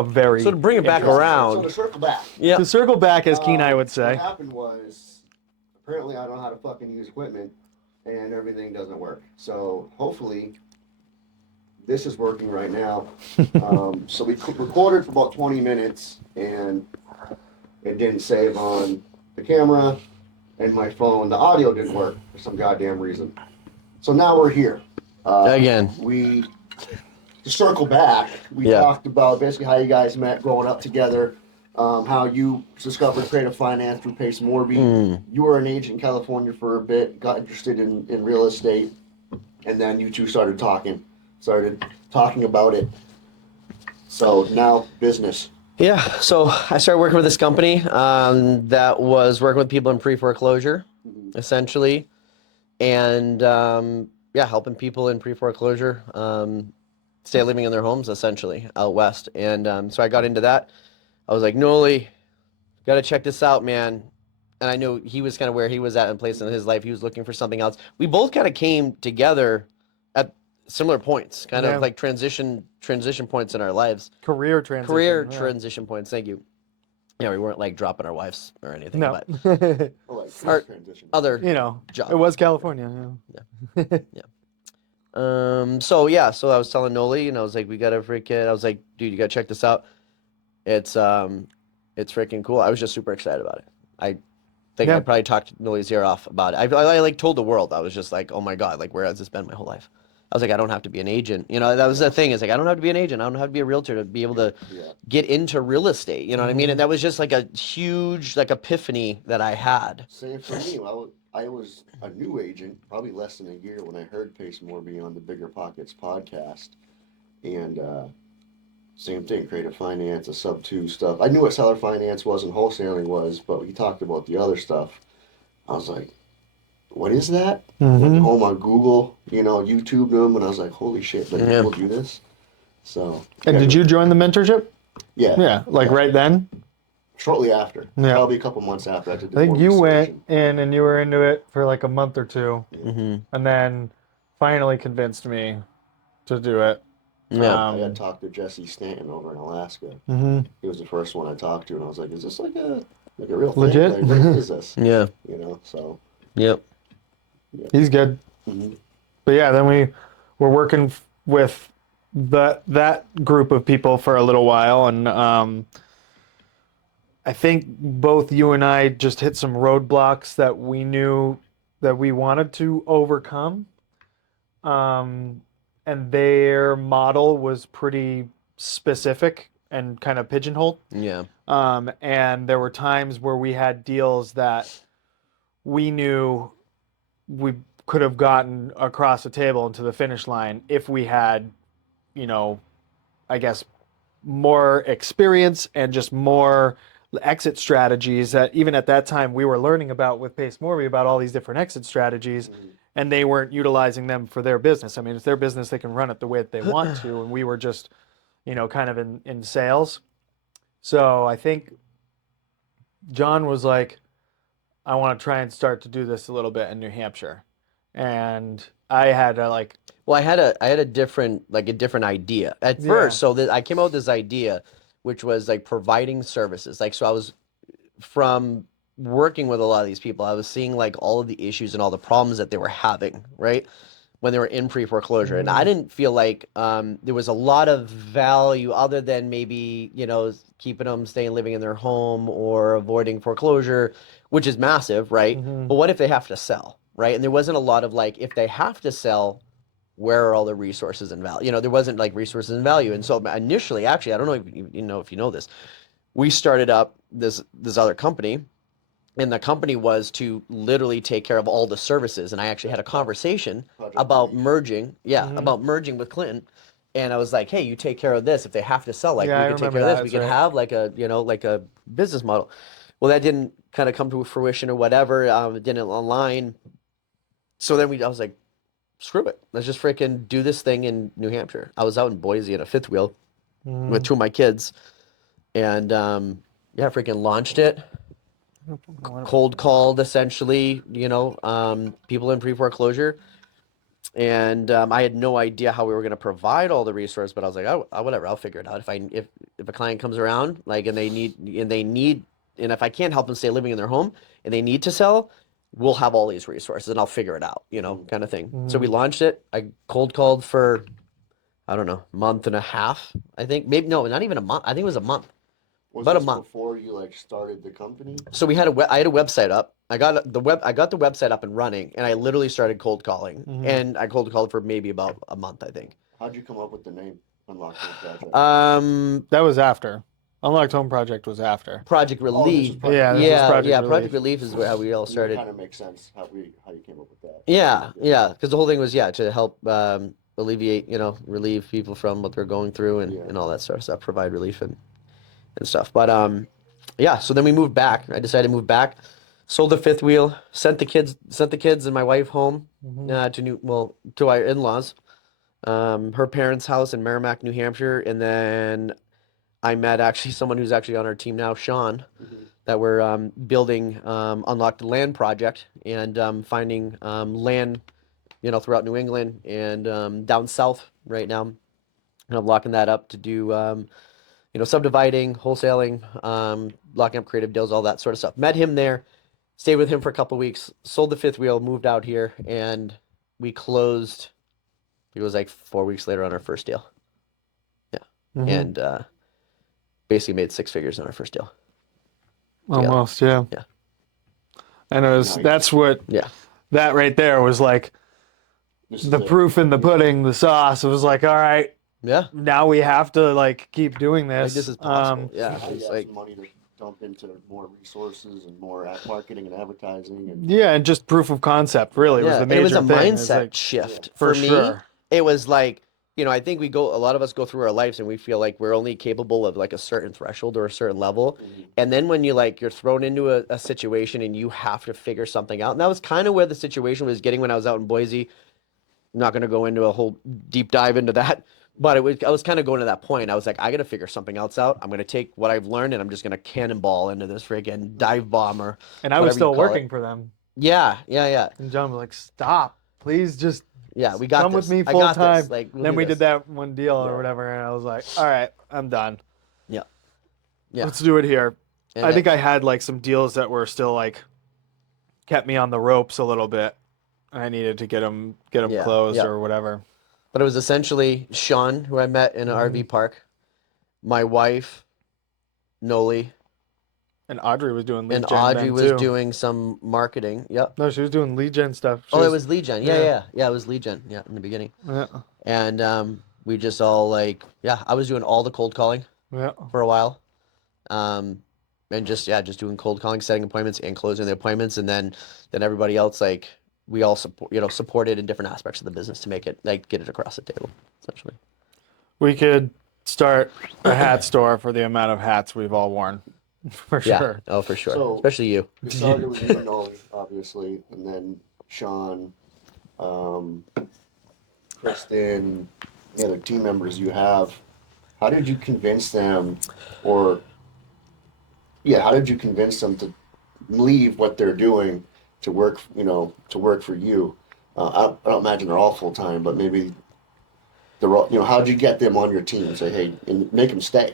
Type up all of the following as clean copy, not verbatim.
a very... So to bring it back around. So to circle back. Yeah. To circle back, as Kenai would say. What happened was, apparently I don't know how to fucking use equipment, and everything doesn't work. So hopefully, this is working right now. So we recorded for about 20 minutes, and it didn't save on the camera and my phone. The audio didn't work for some goddamn reason. So now we're here. Again. To circle back, we talked about basically how you guys met growing up together, how you discovered creative finance through Pace Morby. You were an agent in California for a bit, got interested in real estate, and then you two started talking about it. So now business. Yeah, so I started working with this company that was working with people in pre-foreclosure, essentially, and helping people in pre-foreclosure stay living in their homes, essentially, out west. And so I got into that. I was like, Noli, got to check this out, man. And I knew he was kind of where he was at in place in his life. He was looking for something else. We both kind of came together at similar points, kind of like transition points in our lives. Career transition points, thank you. Yeah, we weren't like dropping our wives or anything. No. But our other job. It was California. Yeah. So I was telling Noli, and I was like, I was like, dude, you gotta check this out. It's freaking cool. I was just super excited about it. I think I probably talked Noli's ear off about it. I like told the world. I was just like, oh my God, like where has this been my whole life? I was like, I don't have to be an agent. That was the thing. Is like, I don't have to be an agent. I don't have to be a realtor to be able to get into real estate. You know what I mean? And that was just like a huge epiphany that I had. Same for me. I was a new agent, probably less than a year, when I heard Pace Morby on the Bigger Pockets podcast. And same thing, creative finance, a sub-2 stuff. I knew what seller finance was and wholesaling was, but he talked about the other stuff. I was like, what is that? Went home on Google, YouTubed them, and I was like, holy shit, people do this? So. And did you join the mentorship? Yeah. Yeah, right then? Shortly after. Yeah. Probably a couple months after I did the I think you went in and you were into it for like a month or two, and then finally convinced me to do it. Yeah. I had talked to Jesse Stanton over in Alaska. He was the first one I talked to, and I was like, is this like a real thing? Legit? Like, what is this? Yeah. So. Yep. Yeah. He's good. But yeah, then we were working with that group of people for a little while, and I think both you and I just hit some roadblocks that we knew that we wanted to overcome. And their model was pretty specific and kind of pigeonholed. Yeah. And there were times where we had deals that we knew we could have gotten across the table into the finish line if we had, I guess, more experience and just more exit strategies that even at that time we were learning about with Pace Morby about all these different exit strategies, and they weren't utilizing them for their business. I mean, it's their business, they can run it the way that they want to, and we were just, kind of in sales. So I think John was like, I want to try and start to do this a little bit in New Hampshire. And I had to Well, I had a different idea at first. So I came out with this idea, which was like providing services. So I was from working with a lot of these people, I was seeing like all of the issues and all the problems that they were having, right? When they were in pre-foreclosure. And I didn't feel like there was a lot of value other than maybe, keeping them living in their home or avoiding foreclosure, which is massive, right? But what if they have to sell, right? And there wasn't a lot of if they have to sell, where are all the resources and value? There wasn't resources and value. And so initially, actually, I don't know if you know this, we started up this other company, and the company was to literally take care of all the services. And I actually had a conversation about merging, about merging with Clinton. And I was like, hey, you take care of this. If they have to sell, we can take care of this. We can have a business model. Well, that didn't kind of come to fruition or whatever. It didn't align. So then I was like, screw it. Let's just freaking do this thing in New Hampshire. I was out in Boise in a fifth wheel with two of my kids. And freaking launched it. Cold called, essentially, people in pre-foreclosure. And I had no idea how we were going to provide all the resources, but I was like, oh, whatever, I'll figure it out. If a client comes around, like, and if I can't help them stay living in their home and they need to sell, we'll have all these resources and I'll figure it out, kind of thing. So we launched it. I cold called for, I don't know, month and a half, I think. Maybe, no, not even a month. I think it was a month. Was About a this month. before you like started the company? So I had a website up. I got the website up and running, and I literally started cold calling. And I cold called for maybe about a month, I think. How'd you come up with the name Unlocked Home Project? That was after. Unlocked Home Project was after. Project Relief. Yeah, this was Project Relief. Project Relief is how we all started. Kind of makes sense how you came up with that. Yeah, because the whole thing was to help alleviate, relieve people from what they're going through and all that sort of stuff, provide relief and stuff. But so then we moved back. I decided to move back, sold the fifth wheel, sent the kids and my wife home to our in-laws, her parents' house in Merrimack, New Hampshire, and then I met actually someone who's actually on our team now, Sean, that we're building Unlocked Land project and finding land, throughout New England and down south right now, and I'm locking that up to do. Subdividing, wholesaling, locking up creative deals, all that sort of stuff. Met him there, stayed with him for a couple of weeks, sold the fifth wheel, moved out here, and we closed. It was like 4 weeks later on our first deal. Yeah, and basically made 6 figures on our first deal. Almost, yeah. Yeah, and that's what. Yeah, that right there was like the proof in the pudding, the sauce. It was like, all right. Yeah. Now we have to like keep doing this. Like, this is possible. It's like money to dump into more resources and more marketing and advertising. And just proof of concept really was the major thing. It was a mindset shift for me. Sure. It was like, I think a lot of us go through our lives and we feel like we're only capable of like a certain threshold or a certain level. And then when you're thrown into a situation and you have to figure something out. And that was kind of where the situation was getting when I was out in Boise. I'm not going to go into a whole deep dive into that. But I was kind of going to that point. I was like, I got to figure something else out. I'm going to take what I've learned and I'm just going to cannonball into this freaking dive bomber. And I was still working for them. Yeah. And John was like, stop, please just we got come this. with me full time. Like, then we did that one deal or whatever. And I was like, all right, I'm done. Yeah. Let's do it here. And I think I had like some deals that were still like kept me on the ropes a little bit. I needed to get them closed or whatever. But it was essentially Sean, who I met in an RV park, my wife, Noli. And Audrey was doing lead gen. And Audrey was doing some marketing. Yep. No, she was doing lead gen stuff. It was lead gen. Yeah, it was lead gen. Yeah, in the beginning. Yeah. And we just all I was doing all the cold calling for a while. And just doing cold calling, setting appointments and closing the appointments. And then everybody else, we all supported in different aspects of the business to make it get it across the table, essentially. We could start a hat store for the amount of hats we've all worn, for sure. Oh, for sure. So, especially you. We started with you and Noli, obviously, and then Sean, Kristen, the other team members you have. How did you convince them, how did you convince them to leave what they're doing to work for you? I don't imagine they're all full time, but maybe they're all, how'd you get them on your team and say, hey, and make them stay?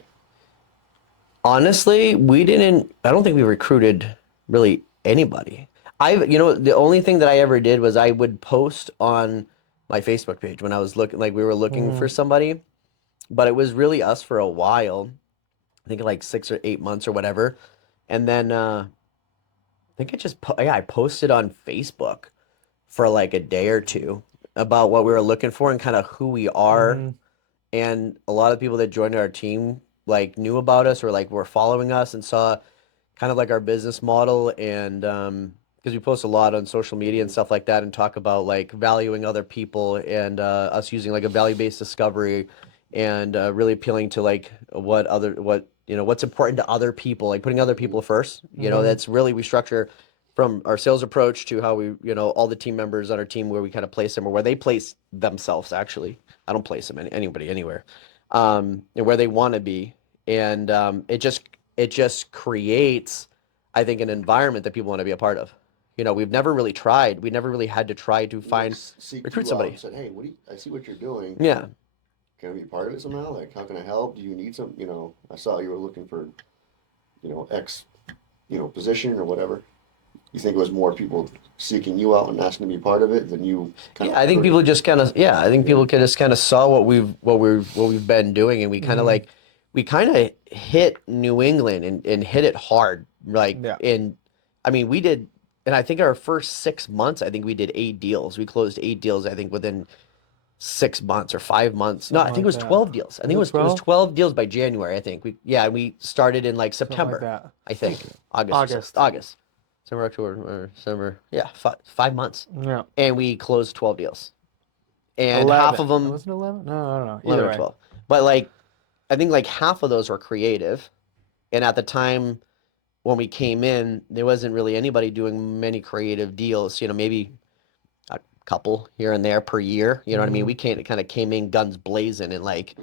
Honestly, I don't think we recruited really anybody. The only thing that I ever did was I would post on my Facebook page when I was looking, we were looking for somebody, but it was really us for a while. I think 6 or 8 months or whatever. And then, I think I posted on Facebook for a day or two about what we were looking for and kind of who we are. And a lot of people that joined our team knew about us or were following us and saw kind of our business model. And because we post a lot on social media and stuff like that and talk about valuing other people and us using a value-based discovery and really appealing to what's important to other people, putting other people first. That's really, we structure from our sales approach to how we, all the team members on our team, where we kind of place them or where they place themselves. Actually, I don't place them anybody anywhere, and where they want to be. And it just creates, I think, an environment that people want to be a part of, You know, we've never really tried. We never really had to try to recruit somebody. And said, hey, I see what you're doing. Yeah. Can I be part of it somehow? Like, how can I help? Do you need some, I saw you were looking for, X, position or whatever. You think it was more people seeking you out and asking to be part of it than you kind of I think people just kind of I think people just kind of saw what we've been doing, and we kind of we kind of hit New England and hit it hard. Like I mean, we did, and I think our first 6 months, I think we did 8 deals. We closed 8 deals, I think, within 6 months or 5 months. No, I think it was 12 deals. I think it was 12 deals by January, I think. We started in like September, I think. August. September, October, December. Yeah, 5 months. Yeah. And we closed 12 deals. And 11. half of them. Wasn't it 11? No, I don't know. 11 or 12. But like, I think like half of those were creative. And at the time when we came in, there wasn't really anybody doing many creative deals. You know, maybe a couple here and there per year. You know what I mean? We kind of came in guns blazing and like,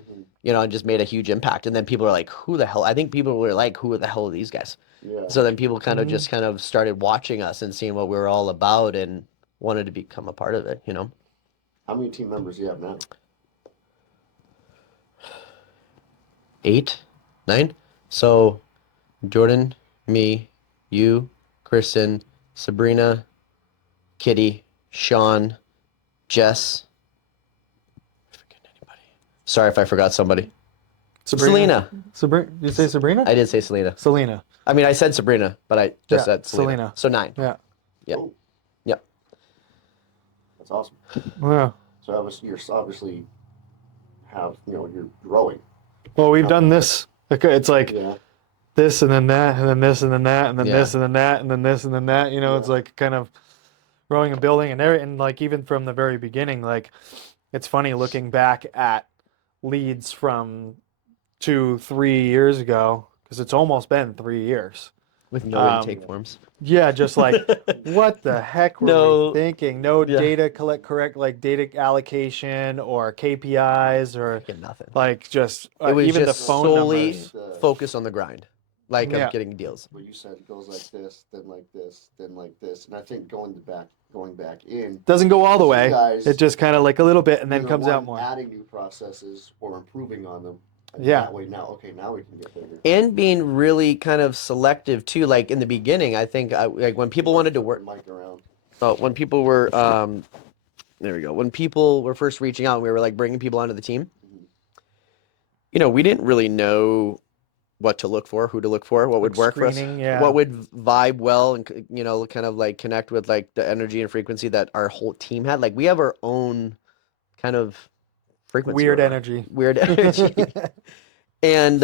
and just made a huge impact. And then people are like, who the hell? I think people were like, who the hell are these guys? Yeah. So then people kind of just kind of started watching us and seeing what we were all about and wanted to become a part of it, How many team members do you have now? 8, 9. So Jordan, me, you, Kristen, Sabrina, Kitty, Sean, Jess. Forgetting anybody? Sorry if I forgot somebody. Selena. Did you say Sabrina? I did say Selena. Selena. I mean, I said Sabrina, but I just said Selena. So 9. Yeah. Yep. Cool. Yep. That's awesome. Yeah. So you're obviously you're growing. Well, we've done this. It's like Yeah. this and then that and then this and then that and then this and then that and then this and then that. It's like kind of growing and building and like even from the very beginning, like it's funny looking back at leads from 2-3 years ago because it's almost been 3 years With no intake forms. Yeah, just like what the heck were we thinking? No data correct like data allocation or KPIs or Nothing. like just It was even just the phone solely numbers. focus on the grind, like of getting deals. What you said, it goes like this, then like this, then like this, and I think going back in Doesn't go all the way. guys, It just kind of like a little bit and then comes out more. Adding new processes or improving on them. And Yeah. That way now we can get bigger. And being really kind of selective too. Like in the beginning, I think like when people wanted to work. Mic around. When people were there we go. When people were first reaching out and we were like bringing people onto the team, we didn't really know what to look for, who to look for, what would work for us, what would vibe well, and kind of like connect with like the energy and frequency that our whole team had. Like we have our own kind of frequency. Weird energy. And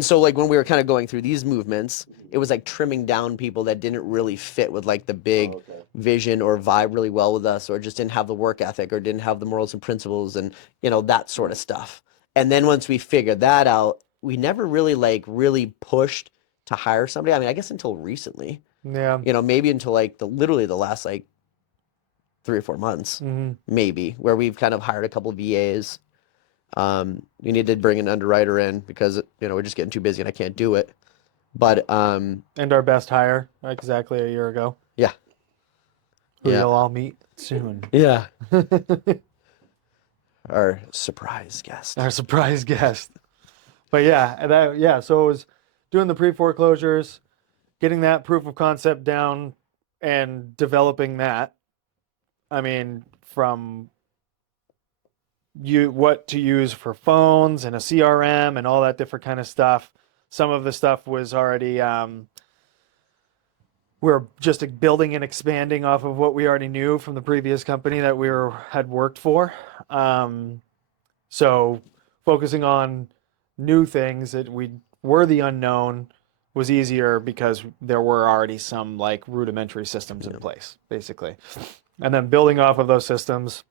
so like when we were kind of going through these movements, it was like trimming down people that didn't really fit with like the big vision or vibe really well with us, or just didn't have the work ethic or didn't have the morals and principles and that sort of stuff. And then once we figured that out, we never really pushed to hire somebody. I mean, I guess until recently. Yeah. Maybe until like literally the last like 3 or 4 months, maybe, where we've kind of hired a couple of VAs. We need to bring an underwriter in because we're just getting too busy and I can't do it. But and our best hire exactly a year ago. Yeah. Who you'll all meet soon. Yeah. Our surprise guest. But so it was doing the pre-foreclosures, getting that proof of concept down and developing that. I mean, from what to use for phones and a CRM and all that different kind of stuff. Some of the stuff was already we're just building and expanding off of what we already knew from the previous company that we had worked for. So focusing on new things that we were the unknown was easier because there were already some like rudimentary systems in place, basically. And then building off of those systems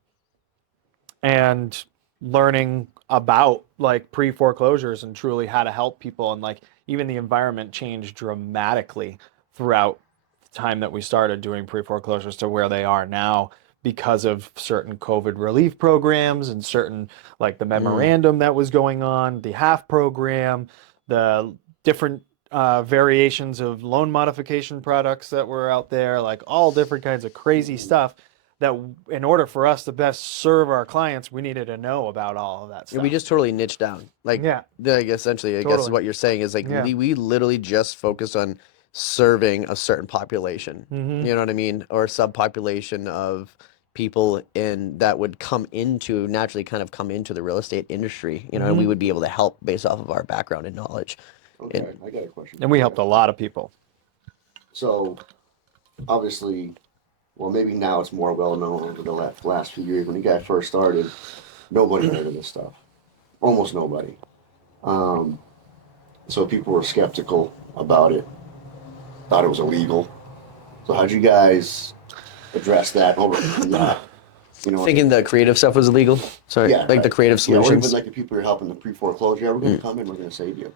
and learning about like pre-foreclosures and truly how to help people, and like even the environment changed dramatically throughout the time that we started doing pre-foreclosures to where they are now because of certain COVID relief programs and certain like the memorandum that was going on, the HAF program, the different variations of loan modification products that were out there, like all different kinds of crazy stuff that in order for us to best serve our clients, we needed to know about all of that And stuff. we just totally niched down. Like, Yeah. like essentially, I guess Totally. what you're saying is like Yeah. we literally just focused on serving a certain population. Mhm. You know what I mean? Or a subpopulation of people in that would naturally come into the real estate industry, you know, and we would be able to help based off of our background and knowledge. Okay, I got a question. And we helped a lot of people. So, obviously, well, maybe now it's more well known over the last few years. When you guys first started, nobody heard of this stuff. Almost nobody. So people were skeptical about it, thought it was illegal. So how'd you guys address that? You know, Thinking the creative stuff was illegal? Sorry, yeah, like the creative yeah, or solutions? even like the people you're helping the pre-foreclosure, yeah, we're going to come in, we're going to save you.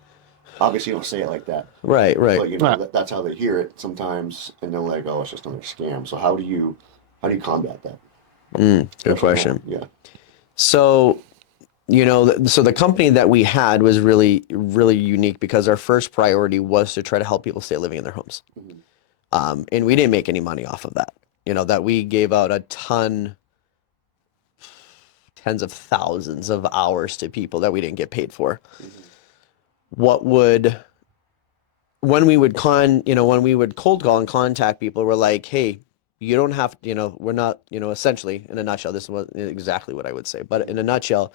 Obviously, you don't say it like that. Right. But you know, that's how they hear it sometimes, and they're like, "Oh, it's just another scam." So how do you combat that? Good question. Yeah. So, you know, so the company that we had was really, really unique because our first priority was to try to help people stay living in their homes. And we didn't make any money off of that. You know, that we gave out tens of thousands of hours to people that we didn't get paid for. When we would cold call and contact people, we're like, hey, you don't have to, you know, we're not, you know, essentially in a nutshell, this was exactly what I would say, but in a nutshell,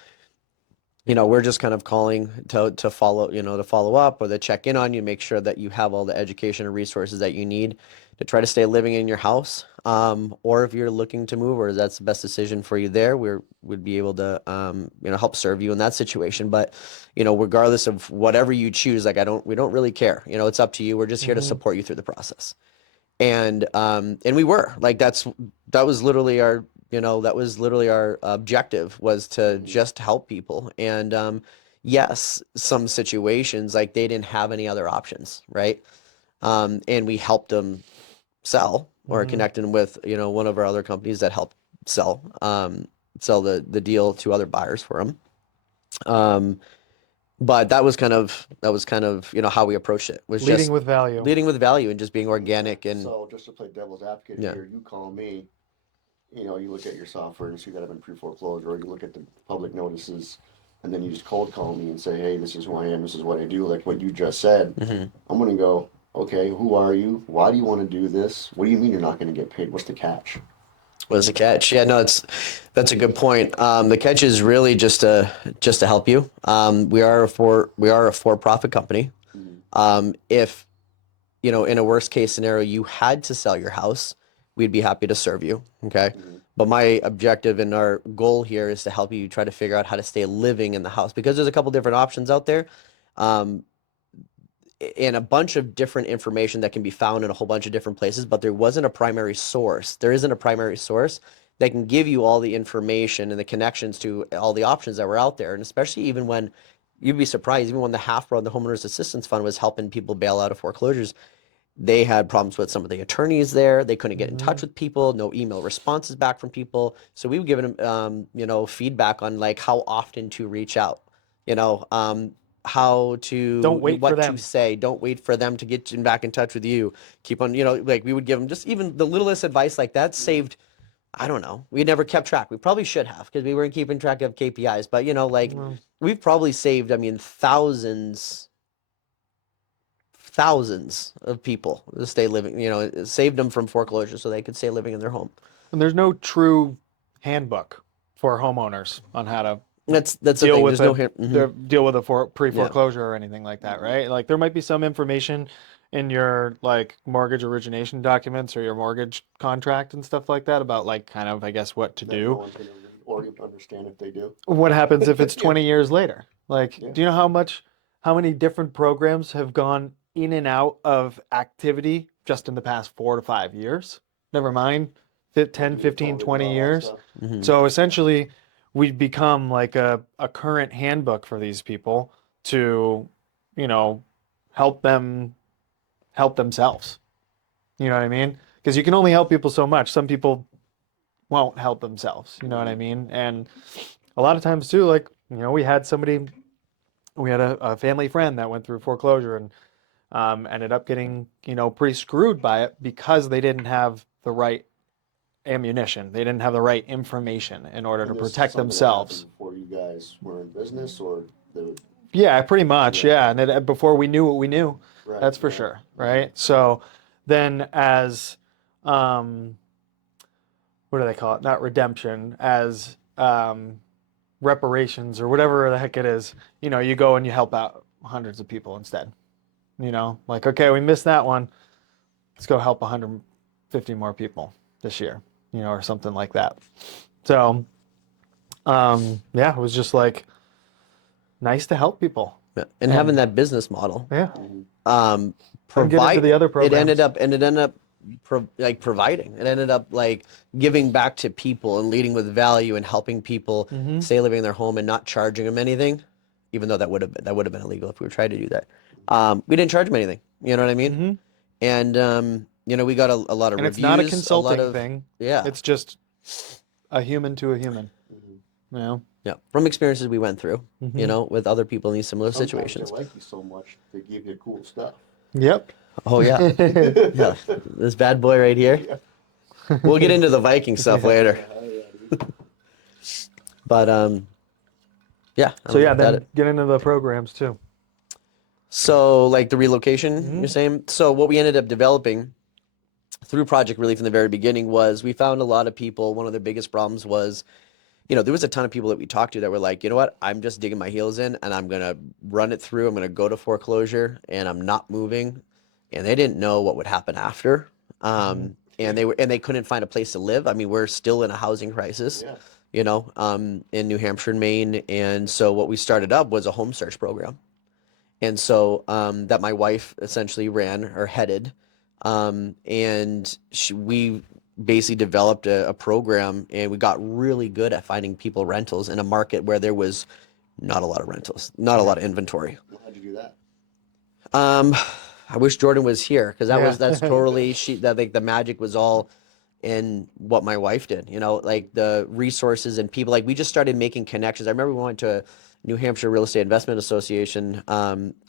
you know, we're just kind of calling to follow up or to check in on you, make sure that you have all the education and resources that you need to try to stay living in your house. Or if you're looking to move or that's the best decision for you there, we'd be able to, you know, help serve you in that situation. But, you know, regardless of whatever you choose, like we don't really care, you know, it's up to you. We're just here to support you through the process. And we were like, that was literally our objective, was to just help people. And yes, some situations like they didn't have any other options, right? And we helped them sell or connect them with, you know, one of our other companies that helped sell the deal to other buyers for them. But that was kind of, you know, how we approached it, was Leading just with value. leading with value and just being organic. And So just to play devil's advocate Yeah. here, you call me, you know, you look at your software and see that I've been pre-foreclosure, or you look at the public notices, and then you just cold call me and say, hey, this is who I am, this is what I do, like what you just said. I'm going to go, okay, who are you? Why do you want to do this? What do you mean you're not going to get paid? What's the catch? What's the catch? Yeah, no, that's a good point. The catch is really just to help you. We are a for-profit company. If, you know, in a worst case scenario, you had to sell your house, we'd be happy to serve you. Okay. But my objective and our goal here is to help you try to figure out how to stay living in the house, because there's a couple different options out there. And a bunch of different information that can be found in a whole bunch of different places, but there isn't a primary source that can give you all the information and the connections to all the options that were out there. And especially even when, you'd be surprised, even when the HAFRA, the Homeowners Assistance Fund, was helping people bail out of foreclosures, they had problems with some of the attorneys there. They couldn't get in touch with people, no email responses back from people. So we were giving them, you know, feedback on like how often to reach out, you know, how to, Don't wait what for them. to say. Don't wait for them to get back in touch with you. Keep on, you know, like we would give them just even the littlest advice like that saved, I don't know. We never kept track. We probably should have, because we weren't keeping track of KPIs. But, you know, like we've probably saved, I mean, thousands of people to stay living, you know, saved them from foreclosure so they could stay living in their home. And there's no true handbook for homeowners on how to That's deal the with thing. deal with a pre-foreclosure or anything like that, right? Like there might be some information in your like mortgage origination documents or your mortgage contract and stuff like that about like kind of, I guess, what to That no do. one's going to read or even understand if they do. What happens if it's 20 years later? Like, Yeah. do you know how many different programs have gone in and out of activity just in the past 4 to 5 years? Never mind 10, 15, 20 years. So essentially, we've become like a current handbook for these people to, you know, help themselves. You know what I mean? Because you can only help people so much. Some people won't help themselves. You know what I mean? And a lot of times too, like, you know, we had a family friend that went through foreclosure, and ended up getting, pretty screwed by it because they didn't have the right ammunition. They didn't have the right information in order to And this is protect something that themselves. happened before you guys were in business, or the Yeah, pretty much. Yeah. Yeah. And before we knew what we knew, right? that's for right. sure. Right. So then as, um, what do they call it? Not redemption, as reparations or whatever the heck it is, you go and you help out hundreds of people instead. Like, okay, we missed that one. Let's go help 150 more people this year, or something like that. So, yeah, it was just like nice to help people. Yeah. And having that business model, Yeah. um, And get into the other it ended programs. up providing. It ended up like giving back to people and leading with value and helping people stay living in their home and not charging them anything, even though that would have been illegal if we were trying to do that. We didn't charge them anything. You know what I mean? And we got a lot of And reviews. it's not a lot consulting of thing. Yeah. It's just a human to a human. Yeah, from experiences we went through, with other people in these similar Sometimes situations. they like you so much they give you cool stuff. Yep. Oh yeah, yeah. This bad boy right here. We'll get into the Viking stuff later. But yeah. So yeah, then get into the programs too. So like the relocation, you're saying. So what we ended up developing through Project Relief in the very beginning was we found a lot of people. One of their biggest problems was, there was a ton of people that we talked to that were like, you know what, I'm just digging my heels in and I'm gonna run it through. I'm gonna go to foreclosure and I'm not moving. And they didn't know what would happen after. And they couldn't find a place to live. I mean, we're still in a housing crisis, in New Hampshire and Maine. And so what we started up was a home search program. And so that my wife essentially ran or headed. And we basically developed a program, and we got really good at finding people rentals in a market where there was not a lot of rentals, not a lot of inventory. Well, how'd you do that? I wish Jordan was here because that's totally like the magic was all in what my wife did, like the resources and people. Like we just started making connections. I remember we went to a New Hampshire Real Estate Investment Association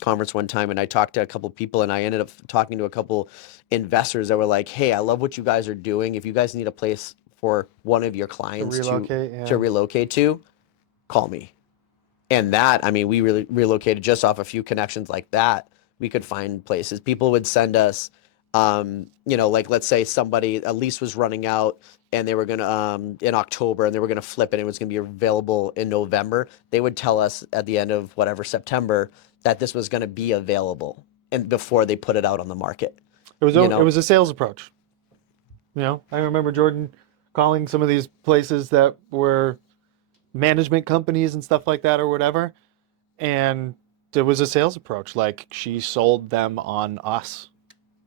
conference one time, and I talked to a couple people, and I ended up talking to a couple investors that were like, "Hey, I love what you guys are doing. If you guys need a place for one of your clients to relocate to, call me." And that, I mean, we really relocated just off a few connections like that. We could find places. People would send us, like let's say a lease was running out and they were gonna in October and they were gonna flip it and it was gonna be available in November. They would tell us at the end of whatever September that this was gonna be available and before they put it out on the market. It was a sales approach. I remember Jordan calling some of these places that were management companies and stuff like that or whatever, and it was a sales approach. Like she sold them on us,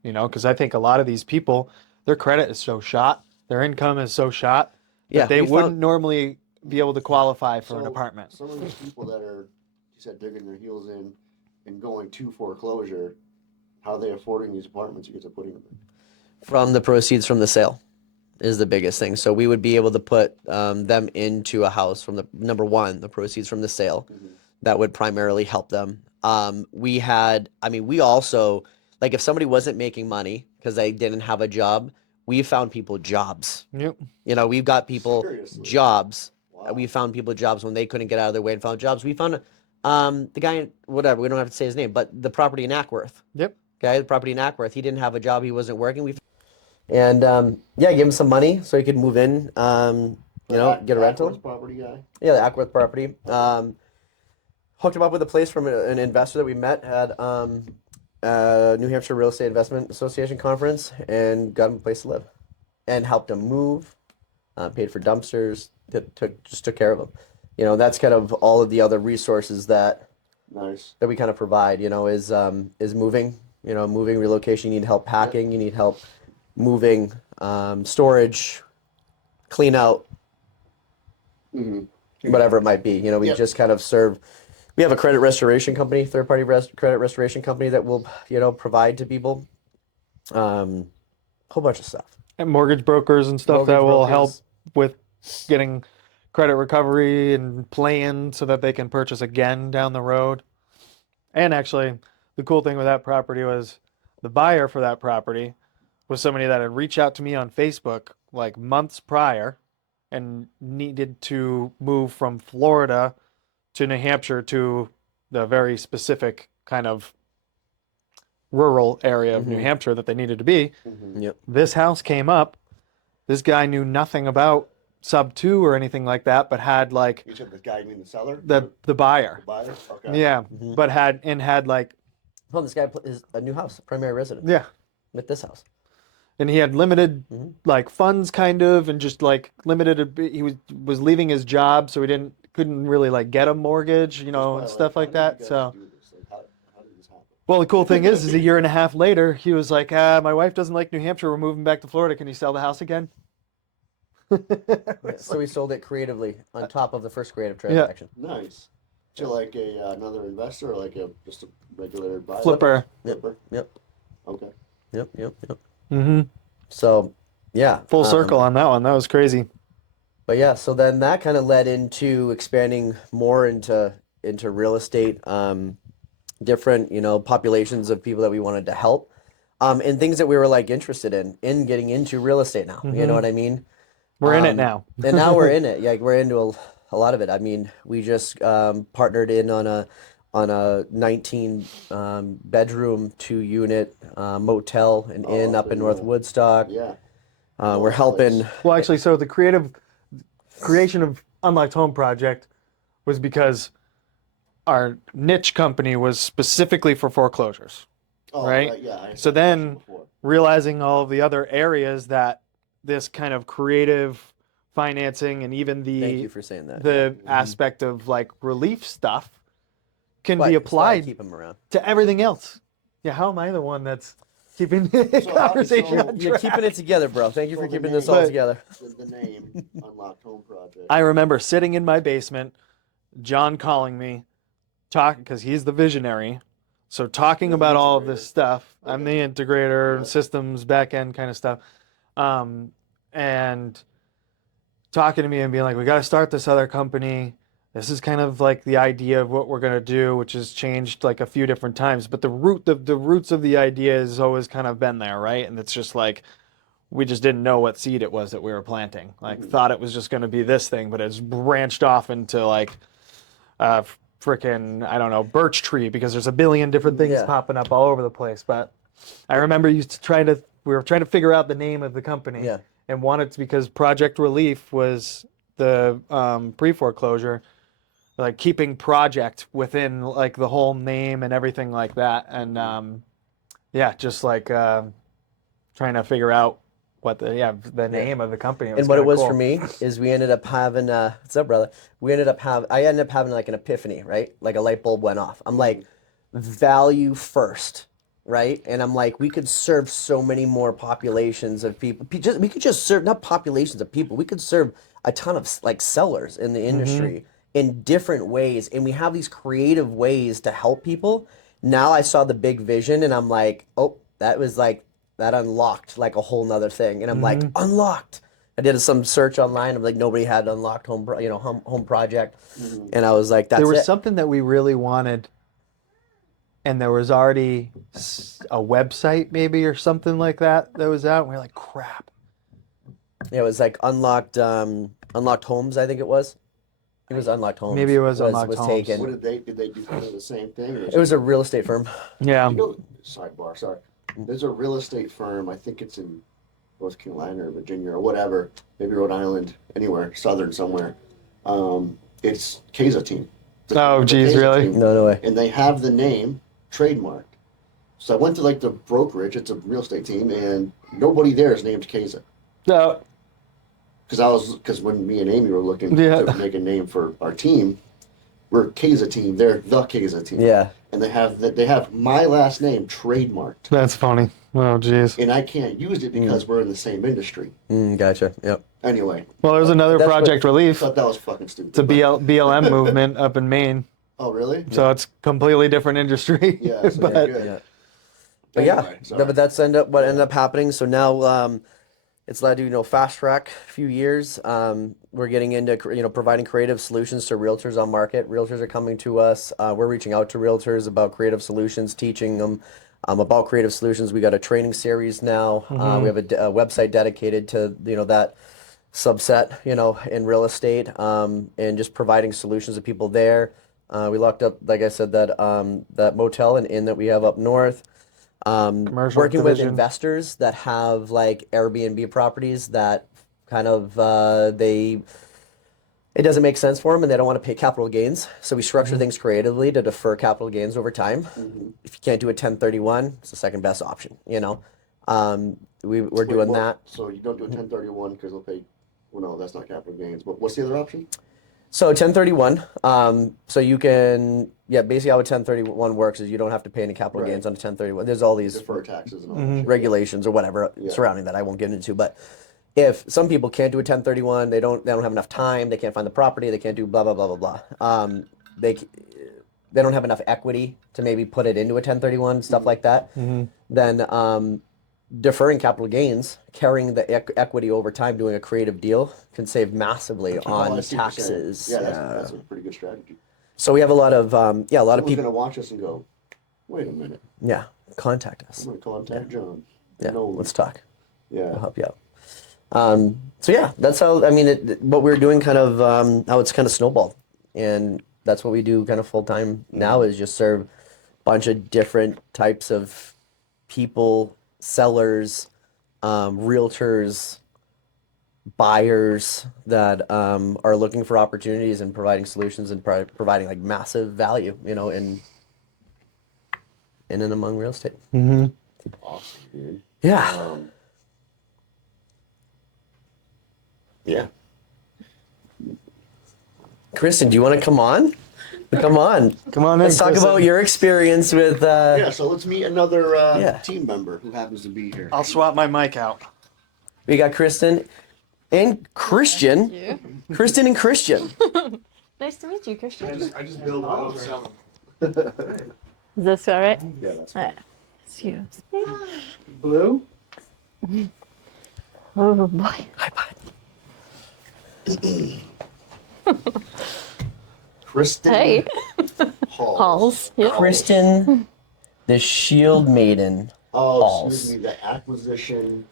because I think a lot of these people, their credit is so shot, their income is so shot that they wouldn't normally be able to qualify for an apartment. Some of these people that are, you said, digging their heels in and going to foreclosure, how are they affording these apartments you guys are putting them in? From the proceeds from the sale is the biggest thing. So we would be able to put them into a house from the proceeds from the sale. That would primarily help them. We also, like if somebody wasn't making money because they didn't have a job, we found people jobs. Yep. We've got people jobs. Wow. We found people jobs when they couldn't get out of their way and found jobs. We found the guy, whatever, we don't have to say his name, but the property in Ackworth. Yep. Okay, the property in Ackworth. He didn't have a job. He wasn't working. Give him some money so he could move in, get a rental. Property guy? Yeah, the Ackworth property. Hooked him up with a place from an investor that we met at New Hampshire Real Estate Investment Association conference and got him a place to live and helped him move, paid for dumpsters, just took care of him. That's kind of all of the other resources that we kind of provide, is moving, relocation. You need help packing, you need help moving, storage, clean out, whatever it might be. We just kind of serve. We have a credit restoration company, third-party credit restoration company that will, provide to people a whole bunch of stuff. And mortgage brokers and stuff that will help with getting credit recovery and plan so that they can purchase again down the road. And actually, the cool thing with that property was the buyer for that property was somebody that had reached out to me on Facebook like months prior and needed to move from Florida to New Hampshire to the very specific kind of rural area of New Hampshire that they needed to be. Yep. This house came up. This guy knew nothing about sub 2 or anything like that, but had like You said the guy, you mean the seller? the buyer. The buyer? Okay. Yeah, but had like Oh, this guy is a new house, primary residence. yeah, With this house. and he had limited like funds kind of, and just like limited a bit. He was leaving his job, so he couldn't really like get a mortgage, you know, and stuff like that. So How did this happen? well, the cool thing is a year and a half later, he was like, my wife doesn't like New Hampshire. We're moving back to Florida. Can you sell the house again? So we sold it creatively on top of the first creative transaction. Nice. To like another investor, or like just a regular buyer? Flipper. Flipper. Yep. Okay. Yep. Mm-hmm. So, yeah. Full circle on that one. That was crazy. But yeah, so then that kind of led into expanding more into real estate, different, populations of people that we wanted to help, and things that we were like interested in getting into real estate now. You know what I mean? We're in it now. And now we're in it. Yeah, we're into a lot of it. I mean, we just partnered in on a 19 bedroom 2-unit motel and inn up in North Woodstock. Yeah. We're helping. Well, actually, so the creation of Unlocked Home Project was because our niche company was specifically for foreclosures, Oh, right? Yeah. I So said then before. realizing all of the other areas that this kind of creative financing and even Thank you the for saying that. the aspect of like relief stuff can But be it's why I applied keep them around. to everything else. Yeah, how am I the one that's keeping the how- conversation so on You're track? keeping it together, bro. Thank you So for the keeping this name- all But- together. The name Unlocked Home Project. I remember sitting in my basement, John calling me, because he's the visionary. So talking You're the about all of integrator. this stuff. I'm the integrator, Yeah. systems, back end kind of stuff. And talking to me and being like, we got to start this other company. This is kind of like the idea of what we're going to do, which has changed like a few different times. But the roots of the idea has always kind of been there, right? And it's just like, we just didn't know what seed it was that we were planting. Like, thought it was just going to be this thing, but it's branched off into like freaking, I don't know, birch tree, because there's a billion different things Yeah. popping up all over the place. But I remember we were trying to figure out the name of the company. Yeah. And wanted to, because Project Relief was the pre-foreclosure, like keeping project within like the whole name and everything like that. And yeah, just like trying to figure out what the name of the company was. And what it kinda was cool. for me is we ended up having what's up, brother? I ended up having like an epiphany, right? Like a light bulb went off. I'm like, value first, right? And I'm like, we could serve so many more populations of people. We could just serve, not populations of people, we could serve a ton of like sellers in the industry in different ways. And we have these creative ways to help people. Now I saw the big vision and I'm like, oh, that unlocked like a whole nother thing. And I'm like, unlocked. I did some search online. I'm like, nobody had unlocked home project. And I was like, that's There was it. something that we really wanted, and there was already a website maybe or something like that was out. And we were like, crap. It was like unlocked homes, I think it was. It was unlocked homes. Maybe it was Unlocked Homes. taken. What did they do kind of the same thing? Or It was a real estate firm. Yeah. Sidebar, sorry. There's a real estate firm, I think it's in North Carolina or Virginia or whatever, maybe Rhode Island, anywhere, southern somewhere. It's Keza Team. Oh, The geez, Keza really? Team. No way. And they have the name trademarked. So I went to like the brokerage, it's a real estate team, and nobody there is named Keza. No. Because when me and Amy were looking Yeah. to make a name for our team, we're Keza Team, they're the Keza Team. Yeah. And they have my last name trademarked. That's funny. Oh, geez. And I can't use it because we're in the same industry. Gotcha. Yep. Anyway, Well, there's another That's what- Project I Relief. thought that was fucking stupid. It's a BLM movement up in Maine. Oh, really? So it's completely different industry. Yeah, so but they're good. Yeah. But Anyway, yeah, sorry. but that's what ended up happening. So now It's led to, fast track a few years. We're getting into, providing creative solutions to realtors on market. Realtors are coming to us. We're reaching out to realtors about creative solutions, teaching them about creative solutions. We got a training series now. We have a website dedicated to, that subset, in real estate, and just providing solutions to people there. We locked up, like I said, that motel and inn that we have up north. Commercial Working with division. investors that have like Airbnb properties that kind of it doesn't make sense for them and they don't want to pay capital gains. So we structure things creatively to defer capital gains over time. If you can't do a 1031, it's the second best option, We're Wait, doing what? that. So you don't do a 1031 because they'll pay. Well, no, that's not capital gains. But what's the other option? So 1031, so you can, basically how a 1031 works is you don't have to pay any capital gains on a 1031. There's all these Defer taxes and all that shit. regulations or whatever surrounding that I won't get into, but if some people can't do a 1031, they don't have enough time, they can't find the property, they can't do blah blah blah blah blah. They don't have enough equity to maybe put it into a 1031, stuff like that. Then deferring capital gains, carrying the equity over time, doing a creative deal can save massively I on see what you're saying. taxes. Yeah, that's a pretty good strategy. So we have a lot of Someone's people. gonna watch us and go, wait a minute, Yeah, contact us. I'm gonna contact John. Yeah, No. let's talk. Yeah. I'll help you out. So yeah, that's how, I mean, what we're doing kind of, how it's kind of snowballed. And that's what we do kind of full time now is just serve a bunch of different types of people, sellers, realtors, buyers that are looking for opportunities and providing solutions and providing like massive value, in and among real estate. Awesome, dude. Yeah. Yeah. Kristen, do you want to come on? Come on. Come on in, Let's talk Kristen. about your experience with. Yeah, so let's meet another Yeah. team member who happens to be here. I'll swap my mic out. We got Kristen and Christian. You. Kristen and Christian. Nice to meet you, Christian. I just build all of Is this all right? Yeah, that's All right. Excuse me. Blue? Oh boy. Hi, bud. Kristen Hey. Halls. Halls. Yep. Kristen, the Shield Maiden. Oh, Halls. excuse me, the acquisition.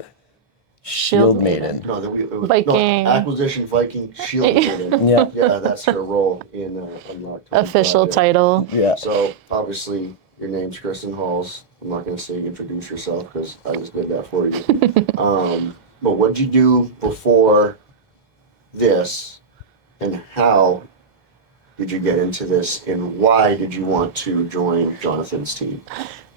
Shield Maiden. No, it was Viking. No, acquisition Viking Shield Maiden. Yeah. Yeah, that's her role in Unlocked. Official title. Yeah. So obviously your name's Kristen Halls. I'm not going to say introduce yourself because I just did that for you. But what did you do before this, and how did you get into this, and why did you want to join Jonathan's team?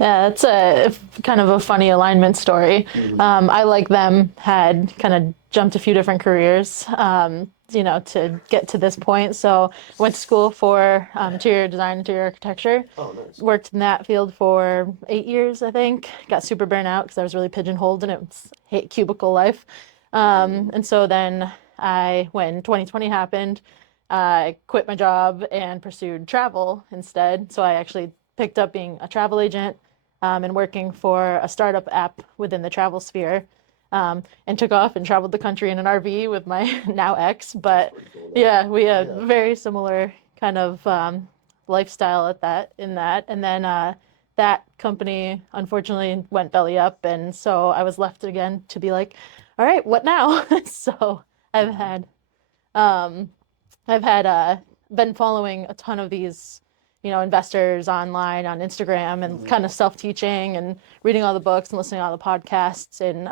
Yeah, it's a kind of a funny alignment story. I, like them, had kind of jumped a few different careers, to get to this point. So I went to school for interior design, interior architecture. Oh, nice. Worked in that field for 8 years, I think. Got super burnt out because I was really pigeonholed and it was hate cubicle life. And so then when 2020 happened, I quit my job and pursued travel instead. So I actually picked up being a travel agent and working for a startup app within the travel sphere, and took off and traveled the country in an RV with my now ex. But yeah, we had very similar kind of lifestyle in that. And then that company unfortunately went belly up, and so I was left again to be like, all right, what now? So I've had been following a ton of these, investors online on Instagram and kind of self-teaching and reading all the books and listening to all the podcasts, and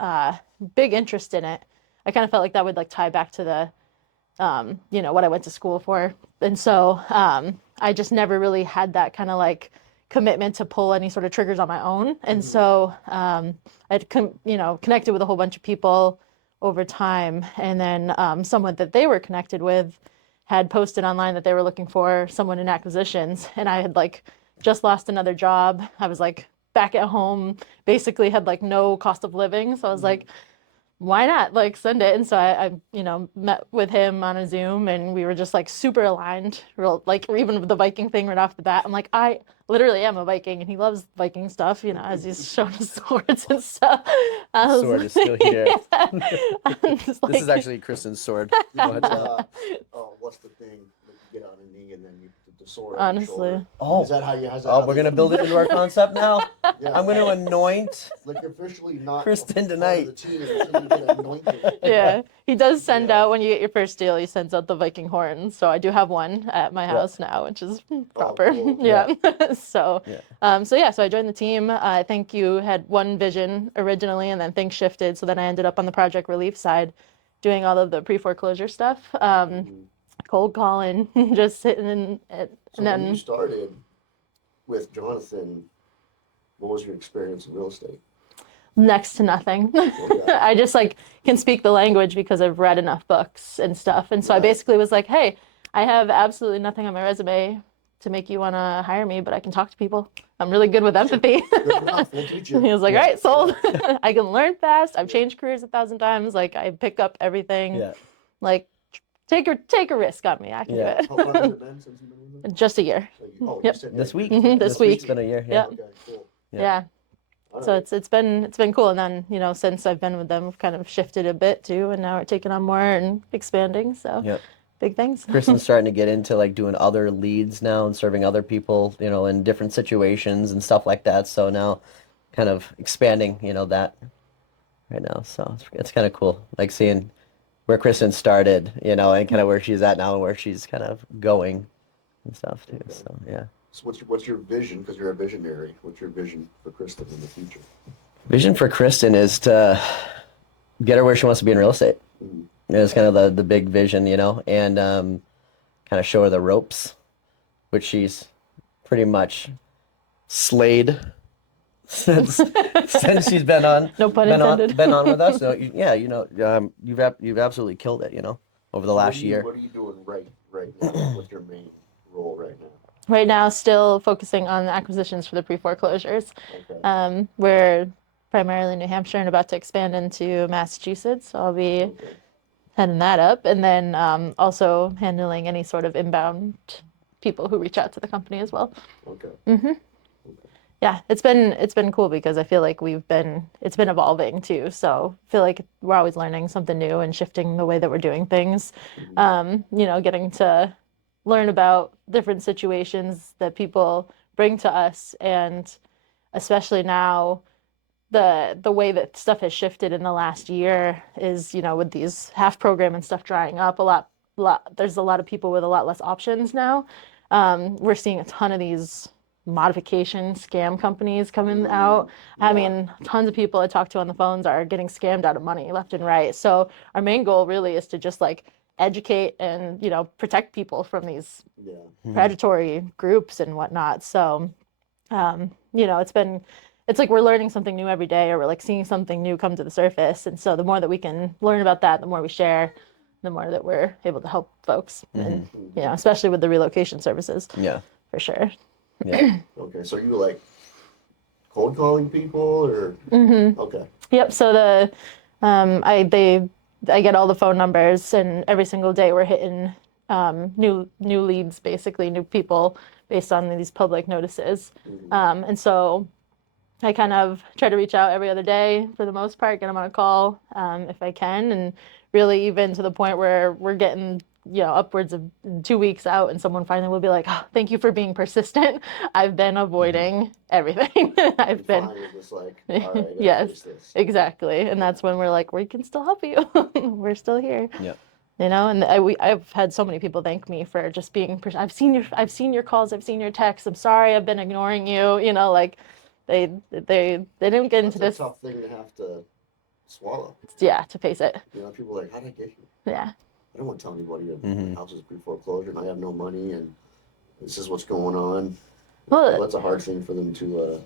big interest in it. I kind of felt like that would like tie back to the, what I went to school for. And so I just never really had that kind of like commitment to pull any sort of triggers on my own. And so I'd connected with a whole bunch of people over time. And then someone that they were connected with had posted online that they were looking for someone in acquisitions. And I had like just lost another job. I was like back at home, basically had like no cost of living. So I was like, why not? Like, send it. And so I met with him on a Zoom, and we were just like super aligned. Real, like, even with the Viking thing right off the bat. I'm like, I literally am a Viking, and he loves Viking stuff, as he's shown us swords and stuff. The sword is still here. Yeah. I'm just This is like, actually Kristen's sword. What's the thing that you get on a knee and then you put the sword on your honestly. shoulder? Oh, Is that how you? we're gonna build it into our concept now. Yeah. I'm gonna anoint. Like, you're officially not Kristen a part tonight. of the team until you get anointed. Yeah, he does send Yeah. out when you get your first deal. He sends out the Viking horn, so I do have one at my house now, which is proper. cool. Yeah. So, Yeah. so I joined the team. I think you had one vision originally, and then things shifted. So then I ended up on the project relief side, doing all of the pre-foreclosure stuff, cold calling, just sitting in it, So and when you then started with Jonathan, what was your experience in real estate? next to nothing. Okay. I just like can speak the language because I've read enough books and stuff. And so I Right. basically was like, hey, I have absolutely nothing on my resume to make you want to hire me, but I can talk to people. I'm really good with empathy. Good enough. We'll teach you. He was like, Yeah. all right, sold. I can learn fast. I've changed careers 1,000 times. Like, I pick up everything. Yeah. Like, take a risk on me. I can Yeah. How long has do it been since you've been in it. Just a year. there? You Yep. said This week. Mhm, this week. It's been a year. Yeah. Okay, cool. Yeah. Yeah. All So right. it's been cool. And then, since I've been with them, we've kind of shifted a bit too, and now we're taking on more and expanding. So Yep. big things. Kristen's starting to get into like doing other leads now and serving other people, in different situations and stuff like that. So now kind of expanding, that right now. So it's kind of cool. Like seeing where Kristen started, and kind of where she's at now and where she's kind of going and stuff too. Okay. So yeah. So what's your vision? Because you're a visionary. What's your vision for Kristen in the future? Vision for Kristen is to get her where she wants to be in real estate. Mhm. It's kind of the big vision, and kind of show her the ropes, which she's pretty much slayed since she's been on No pun been intended. been on with us. So yeah, you've absolutely killed it, over the last year. What are you doing right now? What's your main role right now? Right now, still focusing on the acquisitions for the pre-foreclosures. Okay. We're primarily New Hampshire and about to expand into Massachusetts. So I'll be Okay. heading that up, and then also handling any sort of inbound people who reach out to the company as well. Okay. Yeah, it's been cool because I feel like it's been evolving too. So I feel like we're always learning something new and shifting the way that we're doing things. Getting to learn about different situations that people bring to us, and especially now the way that stuff has shifted in the last year is, with these half program and stuff drying up a lot, there's a lot of people with a lot less options now. We're seeing a ton of these modification scam companies coming out. I mean, tons of people I talk to on the phones are getting scammed out of money left and right. So our main goal really is to just like educate and, protect people from these Yeah. predatory groups and whatnot. So, it's like we're learning something new every day, or we're like seeing something new come to the surface. And so the more that we can learn about that, the more we share, the more that we're able to help folks, and, especially with the relocation services, Yeah. for sure. Yeah. Okay. So you like cold calling people or? Mm-hmm. Okay. Yep. So I get all the phone numbers, and every single day we're hitting new leads, basically new people based on these public notices. And so I kind of try to reach out every other day for the most part, get them on a call if I can, and really even to the point where we're getting upwards of 2 weeks out, and someone finally will be like, oh, thank you for being persistent. I've been avoiding everything. I've been. Fine, you're just like, all right, I gotta Yes, face this. exactly. And that's when we're like, we can still help you. We're still here. Yeah. And I've had so many people thank me for just being. I've seen your calls. I've seen your texts. I'm sorry. I've been ignoring you. Like they didn't get into That's this. a tough thing to have to swallow. Yeah, to face it. People are like, how did I get here? Yeah. I don't want to tell anybody that Mhm. my house is pre-foreclosure and I have no money and this is what's going on. Well, That's a hard thing for them to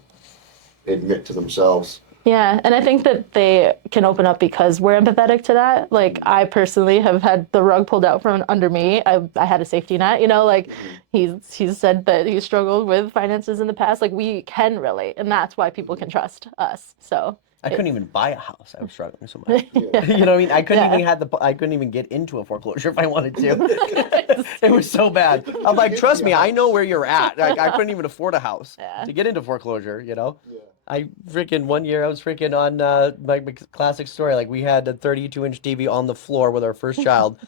admit to themselves. yeah, and I think that they can open up because we're empathetic to that. Like, I personally have had the rug pulled out from under me. I had a safety net, like he's said that he struggled with finances in the past. Like, we can relate, and that's why people can trust us. So I couldn't even buy a house. I was struggling so much. Yeah. You know what I mean? I couldn't Yeah. even I couldn't even get into a foreclosure if I wanted to. It was so bad. I'm like, trust me, I know where you're at. Like, I couldn't even afford a house Yeah. to get into foreclosure, you know? Yeah. I freaking one year I was freaking on my classic story. Like we had a 32-inch TV on the floor with our first child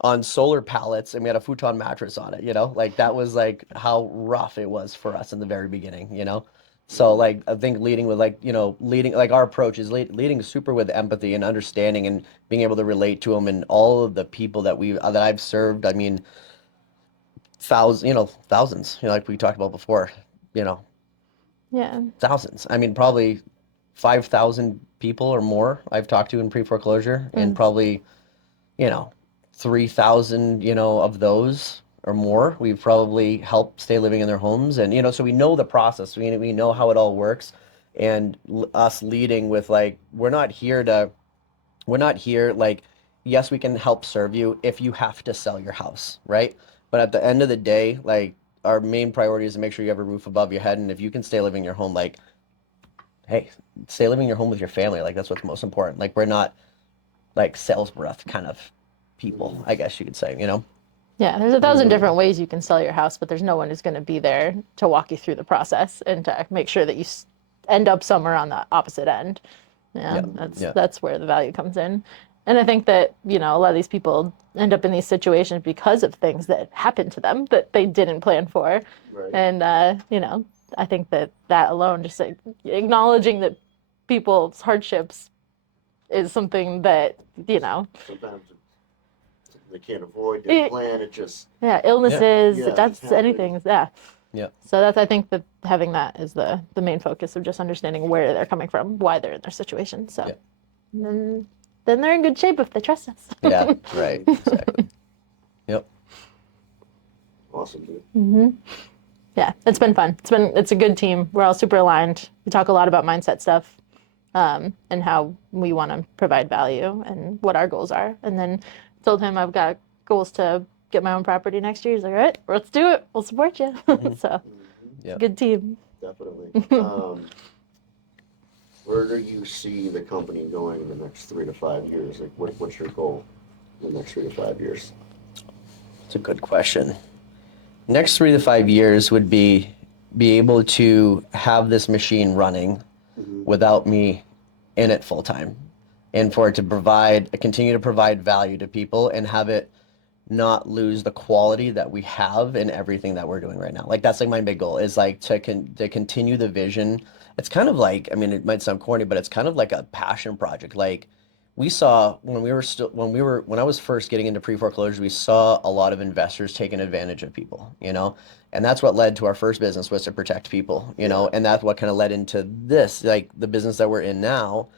on solar pallets, and we had a futon mattress on it, you know? Like that was like how rough it was for us in the very beginning, you know? So like I think leading with like, you know, leading like our approach is leading super with empathy and understanding and being able to relate to them and all of the people that I've served. I mean, thousands, you know, like we talked about before, you know, Yeah. thousands. I mean, probably 5,000 people or more I've talked to in pre-foreclosure, and probably, you know, 3,000, you know, of those or more we've probably helped stay living in their homes. And, you know, so we know the process. We know how it all works. And us leading with like, we're not here like, yes, we can help serve you if you have to sell your house, right? But at the end of the day, like our main priority is to make sure you have a roof above your head. And if you can stay living in your home, like, hey, stay living in your home with your family. Like that's what's most important. Like we're not like sales breath kind of people, I guess you could say, you know? Yeah, there's 1,000 different ways you can sell your house, but there's no one who's going to be there to walk you through the process and to make sure that you end up somewhere on the opposite end. Yeah, that's where the value comes in. And I think that, you know, a lot of these people end up in these situations because of things that happened to them that they didn't plan for. Right. And, you know, I think that alone, just like, acknowledging that people's hardships is something that, you know, Sometimes they can't avoid, they plan, it just. yeah, illnesses, Yeah, that's exactly. anything, yeah. Yeah. So that's, I think that having that is the main focus of just understanding where they're coming from, why they're in their situation. So and then they're in good shape if they trust us. Yeah, right. Exactly. Yep. Awesome, dude. Yeah, it's been fun. It's a good team. We're all super aligned. We talk a lot about mindset stuff, and how we want to provide value and what our goals are. And then told him I've got goals to get my own property next year. He's like, all right, let's do it. We'll support you. So it's a good team. Definitely. Where do you see the company going in the next 3 to 5 years? Like, what's your goal in the next 3 to 5 years? It's a good question. Next 3 to 5 years would be able to have this machine running without me in it full time, and for it to continue to provide value to people and have it not lose the quality that we have in everything that we're doing right now. Like that's like my big goal is like to continue the vision. It's kind of like, I mean, it might sound corny, but it's kind of like a passion project. Like we saw when I was first getting into pre-foreclosure, we saw a lot of investors taking advantage of people, you know, and that's what led to our first business, was to protect people, you know, and that's what kind of led into this, like the business that we're in now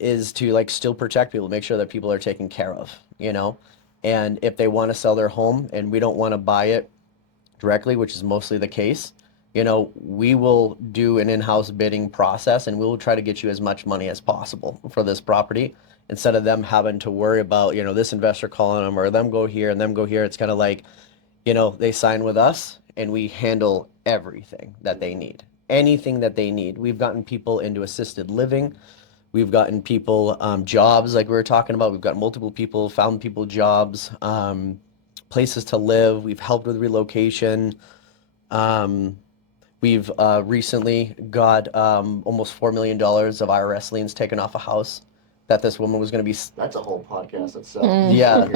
is to like still protect people, make sure that people are taken care of, you know, and if they want to sell their home and we don't want to buy it directly, which is mostly the case, you know, we will do an in-house bidding process and we will try to get you as much money as possible for this property, instead of them having to worry about, you know, this investor calling them or them go here and them go here. It's kind of like, you know, they sign with us and we handle everything that they need, anything that they need. We've gotten people into assisted living. We've gotten people jobs, like we were talking about. We've got multiple people, found people jobs, places to live. We've helped with relocation. We've recently got almost $4 million of IRS liens taken off a house that this woman was going to be. That's a whole podcast itself. Yeah,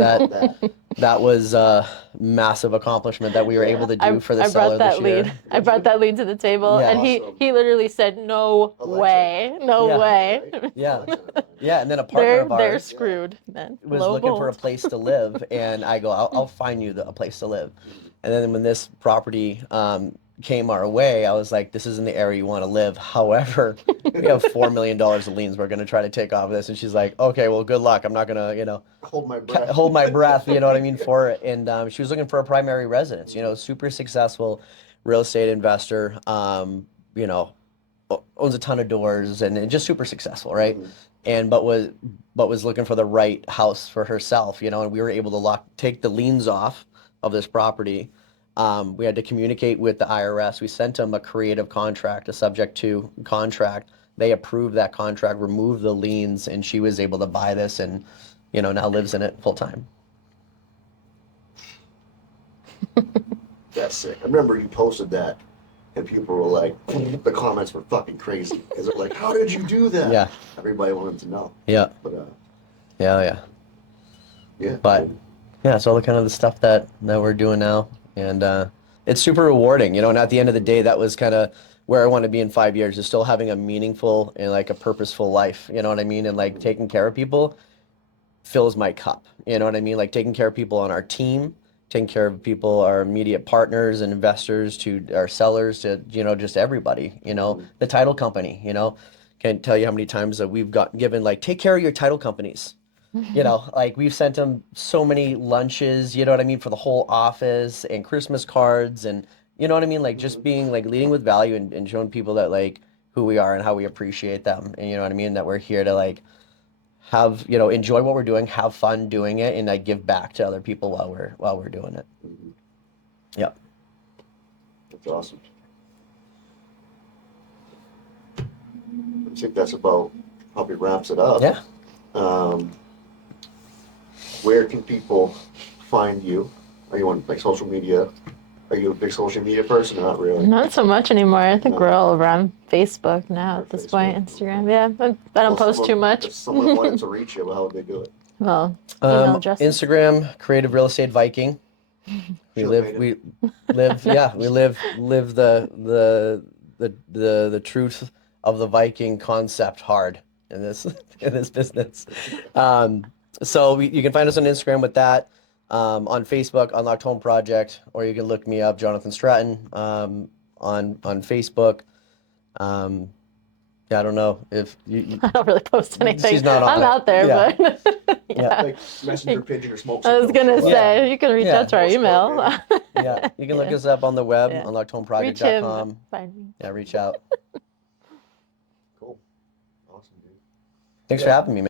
that was a massive accomplishment that we were able to do for the seller this year. I brought that lead to the table, Yeah. and Awesome. he literally said, "No way, no way." Yeah, yeah, and then a partner of They're ours screwed. Then was low looking for a bolt. place to live, and I go, I'll find you a place to live. And then when this property came our way, I was like, this isn't the area you want to live. However, we have $4 million of liens we're going to try to take off of this. And she's like, okay, well, good luck. I'm not going to, you know, hold my breath, you know what I mean, for it. And she was looking for a primary residence, you know, super successful real estate investor, you know, owns a ton of doors and just super successful, right? And but was looking for the right house for herself, you know, and we were able to take the liens off of this property. We had to communicate with the IRS. We sent them a creative contract, a subject to contract they approved that contract, removed the liens, and she was able to buy this and, you know, now lives in it full time. That's sick. I remember you posted that, and people were like, the comments were fucking crazy because they're like, "How did you do that?" Yeah. Everybody wanted to know. Yeah. But Yeah. yeah. But yeah, it's all the kind of the stuff that we're doing now, and it's super rewarding, you know. And at the end of the day, that was kind of where I want to be in 5 years, is still having a meaningful and like a purposeful life. You know what I mean? And like taking care of people fills my cup. You know what I mean? Like taking care of people on our team, taking care of people, our immediate partners and investors, to our sellers, to, you know, just everybody, you know, the title company, you know, can't tell you how many times that we've got given, like, take care of your title companies. You know, like we've sent them so many lunches, you know what I mean, for the whole office, and Christmas cards, and you know what I mean, like just being like leading with value, and showing people that like who we are and how we appreciate them, and you know what I mean, that we're here to like have, you know, enjoy what we're doing, have fun doing it, and like give back to other people while we're doing it. Yep. That's awesome. I think that's about probably wraps it up. Yeah. Where can people find you? Are you on like social media? Are you a big social media person or not really? Not so much anymore. I think No. we're all over on Facebook now Or at this Facebook. point. Instagram, yeah. I don't post too much. If someone wanted to reach you, how would they do it? Well, email addresses. Instagram, Creative Real Estate Viking. We live the truth of the Viking concept hard in this business. So you can find us on Instagram with that, on Facebook, Unlocked Home Project, or you can look me up, Jonathan Stratton, on Facebook. Yeah, I don't know if you I don't really post anything. She's not on I'm it. out there, Yeah. but yeah. Like messenger pigeon or smoke I was signal. gonna Like, say you can reach Yeah. out to our email. Yeah, you can look Yeah. us up on the web, Yeah. Reach unlockedhomeproject.com. him. Find me. Yeah, reach out. Cool. Awesome, dude. Thanks for having me, man.